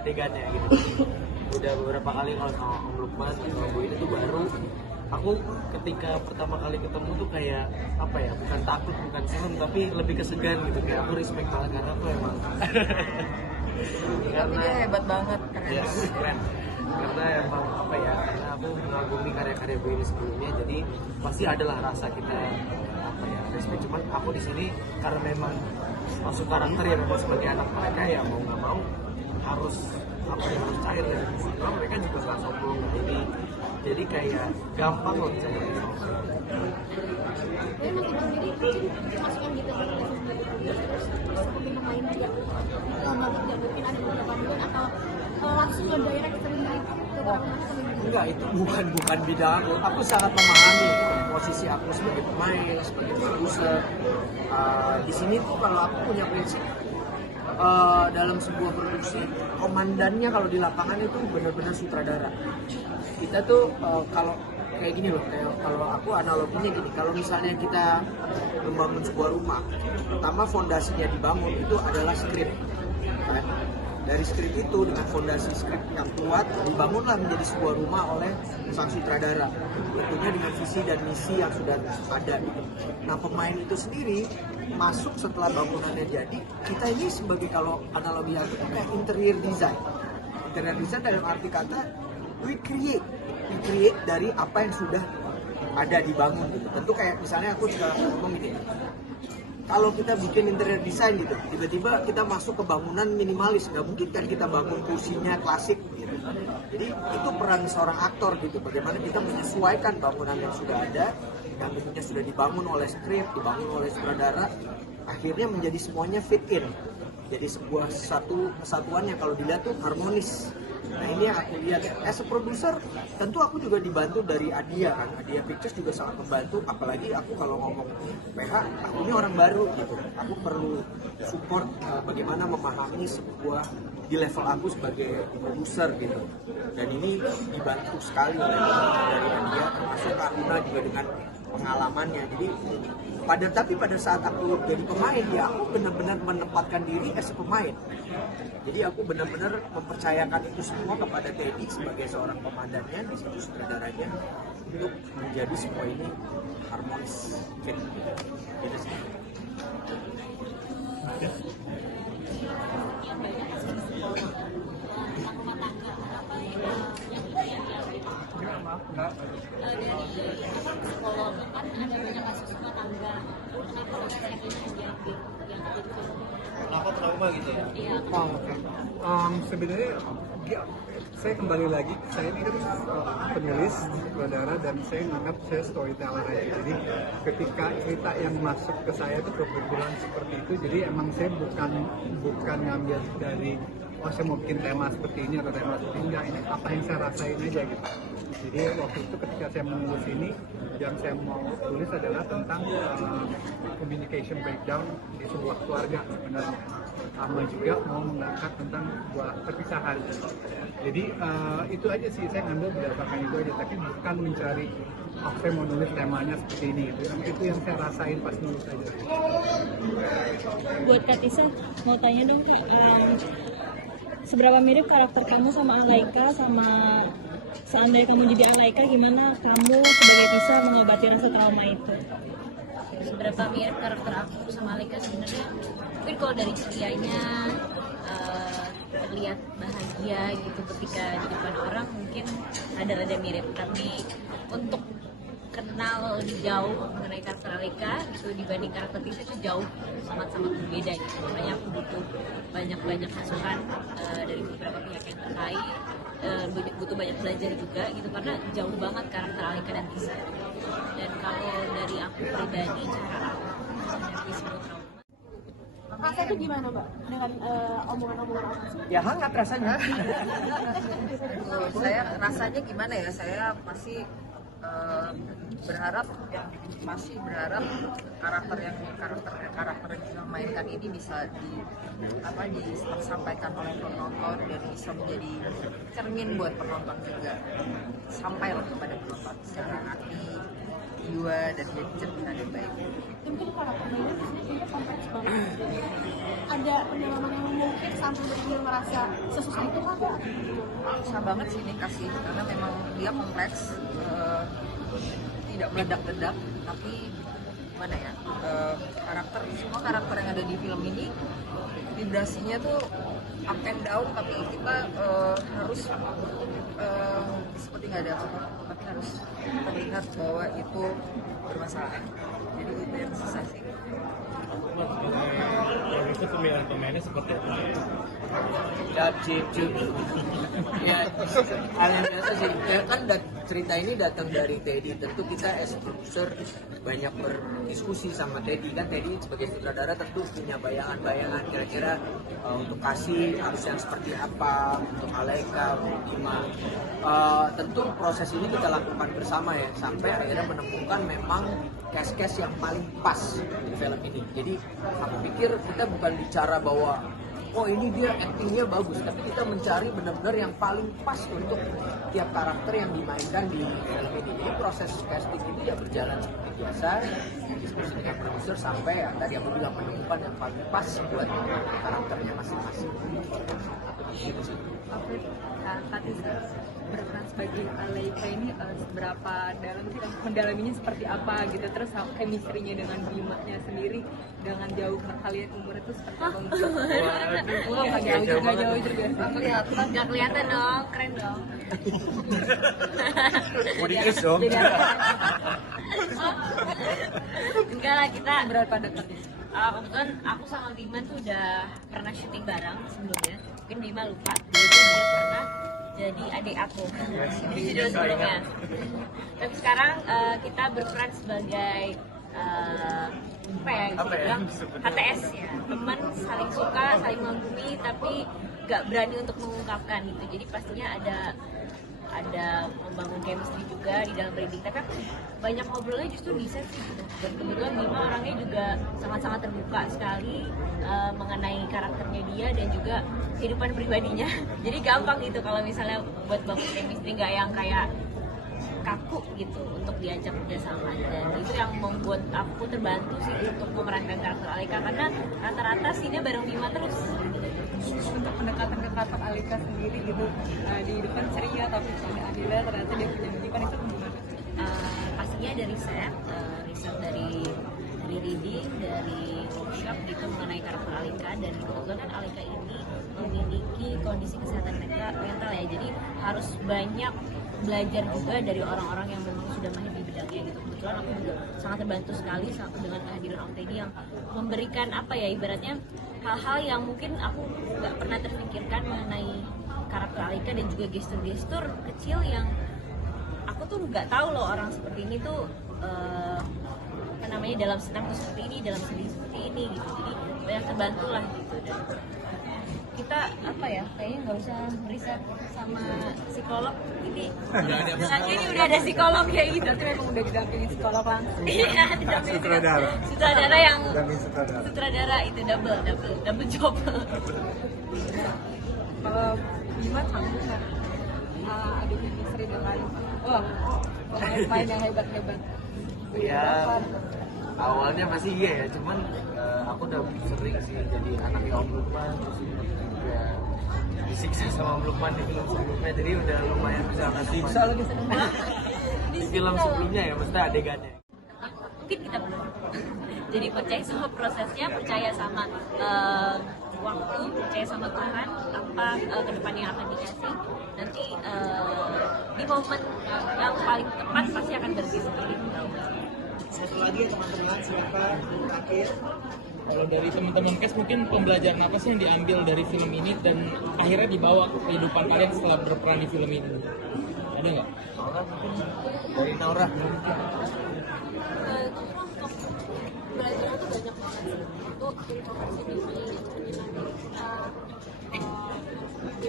adegannya gitu. Udah beberapa kali kalau sama Om Lukman sama Bu ini tuh baru aku ketika pertama kali ketemu tuh kayak apa ya, bukan takut bukan serem tapi lebih ke segan gitu, kayak aku respect banget karena aku emang Tapi dia hebat banget, keren. yes, keren karena emang apa ya, karena aku mengagumi karya-karya Bu ini sebelumnya, jadi pasti adalah rasa kita apa ya, respect. Cuman aku di sini karena memang masuk karakter ya, memang sebagai anak mereka ya mau nggak mau harus apa ya, harus cair ya, karena mereka juga nggak sombong, jadi kayak gampang loh bisa jadi sombong. Tapi Mas Ibu sendiri masukan gitu seperti pemain juga mau mungkin ada beberapa mungkin atau langsung ke direct sendiri ke orang Enggak, itu bukan bidang aku sangat memahami posisi aku sebagai pemain, sebagai produser. Di sini tuh kalau aku punya prinsip, dalam sebuah produksi komandannya kalau di lapangan itu benar-benar sutradara. Kita tuh kalau kayak gini loh, kayak kalau aku analoginya gini, kalau misalnya kita membangun sebuah rumah, pertama fondasinya dibangun itu adalah skrip. Kan? Dari skrip itu dengan fondasi skrip yang kuat dibangunlah menjadi sebuah rumah oleh sang sutradara, tentunya dengan visi dan misi yang sudah ada gitu. Nah pemain itu sendiri masuk setelah bangunannya jadi, kita ini sebagai, kalau analogi aku itu kayak interior design dalam arti kata we create dari apa yang sudah ada dibangun gitu. Tentu kayak misalnya aku juga ngomong gini, kalau kita bikin interior design gitu, tiba-tiba kita masuk ke bangunan minimalis, nggak mungkin kan kita bangun kursinya klasik gitu. Jadi itu peran seorang aktor gitu, bagaimana kita menyesuaikan bangunan yang sudah ada, yang tentunya sudah dibangun oleh skrip, dibangun oleh sutradara, akhirnya menjadi semuanya fit in, jadi sebuah satu kesatuan yang kalau dilihat tuh harmonis. Nah ini yang aku lihat, as a producer tentu aku juga dibantu dari Adia kan, Adia Pictures juga sangat membantu, apalagi aku kalau ngomong PH, aku ini orang baru gitu, aku perlu support bagaimana memahami sebuah di level aku sebagai produser gitu, dan ini dibantu sekali oleh dari Adia, termasuk Aruna juga dengan pengalamannya. Jadi tapi pada saat aku jadi pemain ya aku benar-benar menempatkan diri as a pemain. Jadi aku benar-benar mempercayakan itu semua kepada Teddy sebagai seorang komandannya, di situ sutradaranya, untuk menjadi semua ini harmonis. Fit. Gitu sih. dari psikolog kan ada banyak kasus rumah tangga, kenapa sampai akhirnya terjadi yang terjadi? Kenapa trauma gitu ya? Iya. Oh, oke. Sebenarnya saya kembali lagi, saya ini kan penulis, sutradara, dan saya menganggap saya storyteller aja. Jadi ketika cerita yang masuk ke saya itu kebetulan seperti itu, jadi emang saya bukan ngambil dari saya mau bikin tema seperti ini atau tema seperti ini, enggak, ini apa yang saya rasain aja gitu. Jadi waktu itu ketika saya menulis ini, yang saya mau tulis adalah tentang communication breakdown di sebuah keluarga sebenarnya. Sama juga mau mengangkat tentang sebuah perpisahan. Jadi itu aja sih, saya ngambil berdasarkan itu aja, tapi bukan mencari saya mau nulis temanya seperti ini gitu. Itu yang saya rasain pas nulis aja. Buat Kak Tisa, mau tanya dong Kak, seberapa mirip karakter kamu sama Alaika, sama seandainya kamu jadi Alaika, gimana kamu sebagai Tisa mengobati rasa trauma itu? Seberapa mirip karakter aku sama Alaika sebenarnya, mungkin kalau dari cerianya terlihat bahagia gitu ketika di depan orang mungkin ada mirip, tapi untuk kenal lebih jauh mengenai karakter Alaika gitu dibanding karakter Tisa itu jauh sangat-sangat berbeda gitu. Makanya aku butuh banyak masukan dari beberapa pihak yang terkait, butuh banyak belajar juga gitu karena jauh banget karakter Alaika dan Tisa. Dan kalau dari aku pribadi, cara aku menghadapi sebuah trauma, Rasa itu gimana Mbak dengan omongan-omongan orang? Ya hangat rasanya. Saya rasanya gimana ya, saya masih berharap karakter yang kita mainkan ini bisa disampaikan oleh penonton dan bisa menjadi cermin buat penonton juga, sampailah kepada penonton secara hati, jiwa, dan jadi cerminan yang baik. Mungkin karakternya ini sebenarnya kompleks banget. Ada pendalaman yang mungkin sampai benar merasa sesusah itu nggak? Susah banget sih dikasih karena memang dia kompleks, tidak meledak-ledak, tapi gimana ya, semua karakter yang ada di film ini vibrasinya tuh up and down, tapi kita harus seperti nggak ada apa-apa, tapi harus terlihat bahwa itu bermasalah. Jadi itu yang susah sih. Itu pemilihan pemainnya seperti apa? Ya, hal yang biasa sih. Ya kan cerita ini datang dari Teddy. Tentu kita as producer banyak berdiskusi sama Teddy. Kan Teddy sebagai sutradara tentu punya bayangan-bayangan kira-kira untuk kasih harus yang seperti apa untuk Alaika, untuk Bima. Tentu proses ini kita lakukan bersama ya sampai akhirnya menemukan memang cast-cast yang paling pas di film ini. Jadi aku pikir kita bukan bicara bahwa oh ini dia actingnya bagus, tapi kita mencari benar-benar yang paling pas untuk tiap karakter yang dimainkan di film ini. Jadi proses casting ini ya berjalan seperti biasa, diskusi dengan produser sampai ya tadi aku bilang menemukan yang paling pas buat karakternya masing-masing. Gitu sih. Tati berperan sebagai Alaika ini seberapa dalam sih, mendalaminya seperti apa gitu, terus chemistry-nya dengan Bima-nya sendiri dengan jauh kalian umur itu seperti apa? Nggak jauh juga. Nggak kelihatan dong, keren dong. Mau di-kiss dong? Enggak lah, kita Berapa dekatnya? kebetulan aku sama Bima tuh udah pernah syuting bareng sebelumnya. Mungkin Bima lupa, dulu tuh dia pernah jadi adik aku di judul sebelumnya. Tapi sekarang kita berperan sebagai apa ya, bisa dibilang HTS ya, teman saling suka, saling mengagumi, tapi gak berani untuk mengungkapkan gitu. Jadi pastinya ada membangun chemistry juga di dalam reading, tapi aku banyak ngobrolnya justru bisa sih gitu. Dan kebetulan Bima orangnya juga sangat-sangat terbuka sekali mengenai karakternya dia dan juga kehidupan pribadinya. Jadi gampang gitu kalau misalnya buat bangun chemistry, nggak yang kayak kaku gitu untuk diajak kerjasama. Dan itu yang membuat aku terbantu sih untuk memerankan karakter Alaika, karena rata-rata scene-nya bareng Bima terus. Untuk pendekatan ke karakter Alaika sendiri gitu, di depan ceria tapi pada akhirnya ternyata dia punya kehidupan, itu gimana? Pastinya dari riset dari reading, dari workshop gitu mengenai karakter Alaika. Dan kebetulan kan Alaika ini memiliki kondisi kesehatan mental ya, jadi harus banyak belajar juga dari orang-orang yang memang sudah mahir di bidangnya gitu. Kebetulan aku juga sangat terbantu sekali dengan kehadiran Om Teddy yang memberikan apa ya, ibaratnya hal-hal yang mungkin aku nggak pernah terpikirkan mengenai karakter Alaika, dan juga gestur-gestur kecil yang aku tuh nggak tahu loh orang seperti ini tuh apa namanya, dalam senang tuh seperti ini, dalam sedih seperti ini gitu. Jadi banyak terbantu lah gitu. Dan kita apa ya, kayaknya nggak usah riset sama psikolog ini. Misalnya ini udah ada psikolog kayak gitu. Berarti memang udah didampingi psikolog langsung. Iya, didampingi sutradara yang sutradara itu double job. Kalau Bima sanggup nggak adiknya istri dengan pemain yang hebat-hebat? Ya awalnya masih iya ya, cuman aku udah sering sih jadi anaknya Om Lukman, terus juga disiksa sama Om Lukman di film sebelumnya, jadi udah lumayan bisa disiksa lagi di film sebelumnya ya, maksudnya adegannya. Mungkin kita belum. Jadi percaya sama prosesnya, percaya sama waktu, percaya sama Tuhan, apa kedepannya yang akan dikasih. Nanti di momen yang paling tepat pasti akan berarti seperti itu. Satu lagi teman-teman, silakan akhir. Kalau dari teman-teman cast mungkin pembelajaran apa sih yang diambil dari film ini dan akhirnya dibawa ke kehidupan kalian setelah berperan di film ini? Ada nggak? Dari Naura. Belajar itu banyak banget sih. Untuk informasi diri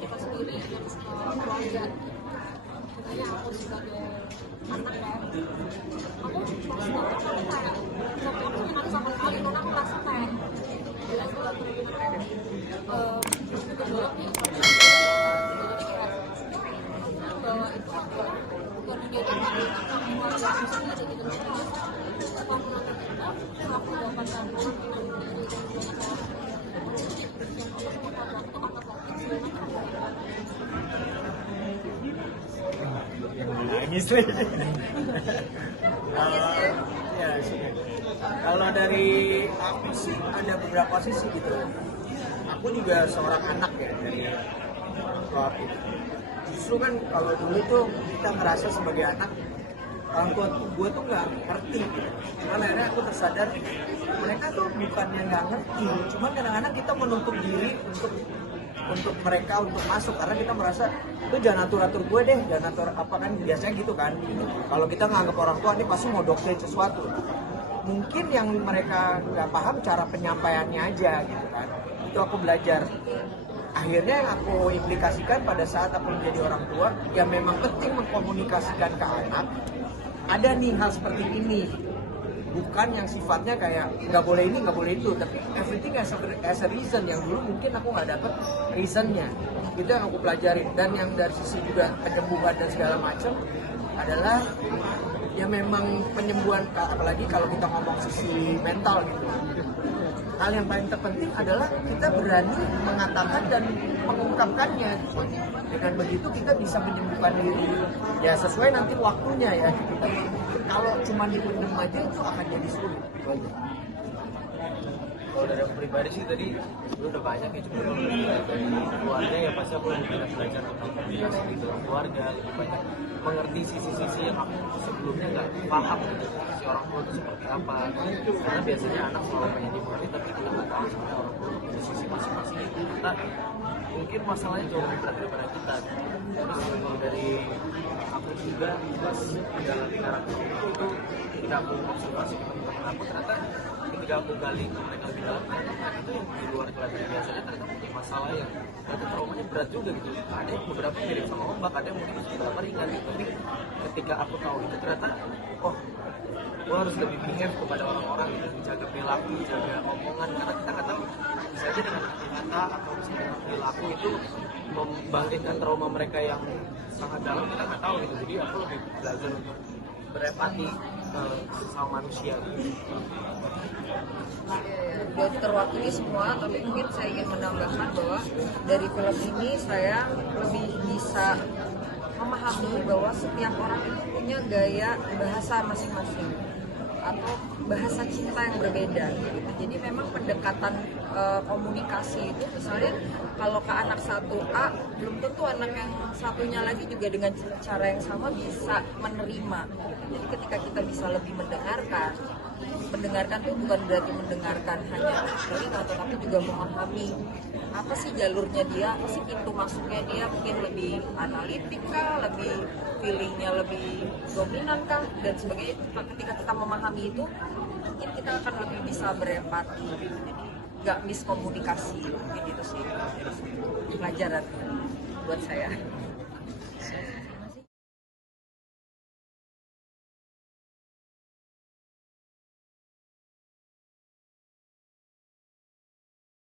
kita sendiri dan keluarga. Makanya aku sebagai anak ya, aku maksudnya kayak waktu itu istri. Ya, sih. Kalau dari aku sih ada beberapa sisi gitu. Aku juga seorang anak ya dari orang tua aku. Justru kan kalau dulu tuh kita ngerasa sebagai anak, orang tua gue tuh nggak ngerti gitu. Karena akhirnya aku tersadar mereka tuh bukannya nggak ngerti, cuman kadang-kadang kita menutup diri untuk mereka untuk masuk karena kita merasa itu jangan atur gue deh, jangan atur apa kan biasanya gitu kan. Kalau kita nganggap orang tua ini pasti mau doktrin sesuatu, mungkin yang mereka nggak paham cara penyampaiannya aja gitu kan. Itu aku belajar. Akhirnya yang aku implikasikan pada saat aku menjadi orang tua, yang memang penting mengkomunikasikan ke anak. Ada nih hal seperti ini, bukan yang sifatnya kayak nggak boleh ini nggak boleh itu, tapi everything as a reason yang dulu mungkin aku nggak dapet reasonnya. Itu yang aku pelajari. Dan yang dari sisi juga penyembuhan dan segala macam adalah ya memang penyembuhan, apalagi kalau kita ngomong sisi mental gitu. Hal yang paling terpenting adalah kita berani mengatakan dan mengungkapkannya. Dengan begitu kita bisa menyembuhkan diri. Ya sesuai nanti waktunya ya. Kalau cuma dipendam aja itu akan jadi sulit. Kalau dari aku pribadi sih tadi lu udah banyak ya, cuma kalau dari keluarga ya pasti aku lebih banyak belajar tentang komunikasi di dalam keluarga, lebih banyak mengerti sisi-sisi yang aku sebelumnya nggak paham gitu, sisi orang tua itu seperti apa. Karena biasanya anak selalu pengen dimengerti tapi kita nggak tahu sebenarnya orang tua punya sisi masing-masing. Kita mungkin masalahnya jauh lebih berat daripada kita. Terus kalau dari aku juga pas menjalani karakter itu ketika aku observasi teman-teman aku, ternyata ketika aku gali ke mereka lebih dalam, itu yang di luar kelas biasanya ternyata punya masalah yang ternyata traumanya berat juga gitu. Ada yang beberapa mirip sama ombak, ada yang mungkin beberapa ringan gitu. Tapi ketika aku tahu itu ternyata, oh gue harus lebih behave kepada orang-orang, jaga perilaku, jaga omongan, karena kita nggak tahu bisa aja dengan kata atau dengan perilaku itu membangkitkan trauma mereka yang sangat dalam, kita nggak tahu gitu. Jadi aku lebih belajar untuk berempati sama manusia gitu. Udah terwakili semua, tapi mungkin saya ingin menambahkan bahwa dari film ini saya lebih bisa memahami bahwa setiap orang itu punya gaya bahasa masing-masing atau bahasa cinta yang berbeda gitu. Jadi memang pendekatan komunikasi itu misalnya kalau ke anak 1A belum tentu anak yang satunya lagi juga dengan cara yang sama bisa menerima gitu. Jadi ketika kita bisa lebih mendengarkan itu bukan berarti mendengarkan hanya telinga, tetapi juga memahami apa sih jalurnya dia, apa sih pintu masuknya dia, mungkin lebih analitik kah, lebih feelingnya lebih dominan kah, dan sebagainya. Ketika kita memahami itu, mungkin kita akan lebih bisa berempati, jadi nggak miskomunikasi. Mungkin itu sih pelajaran buat saya.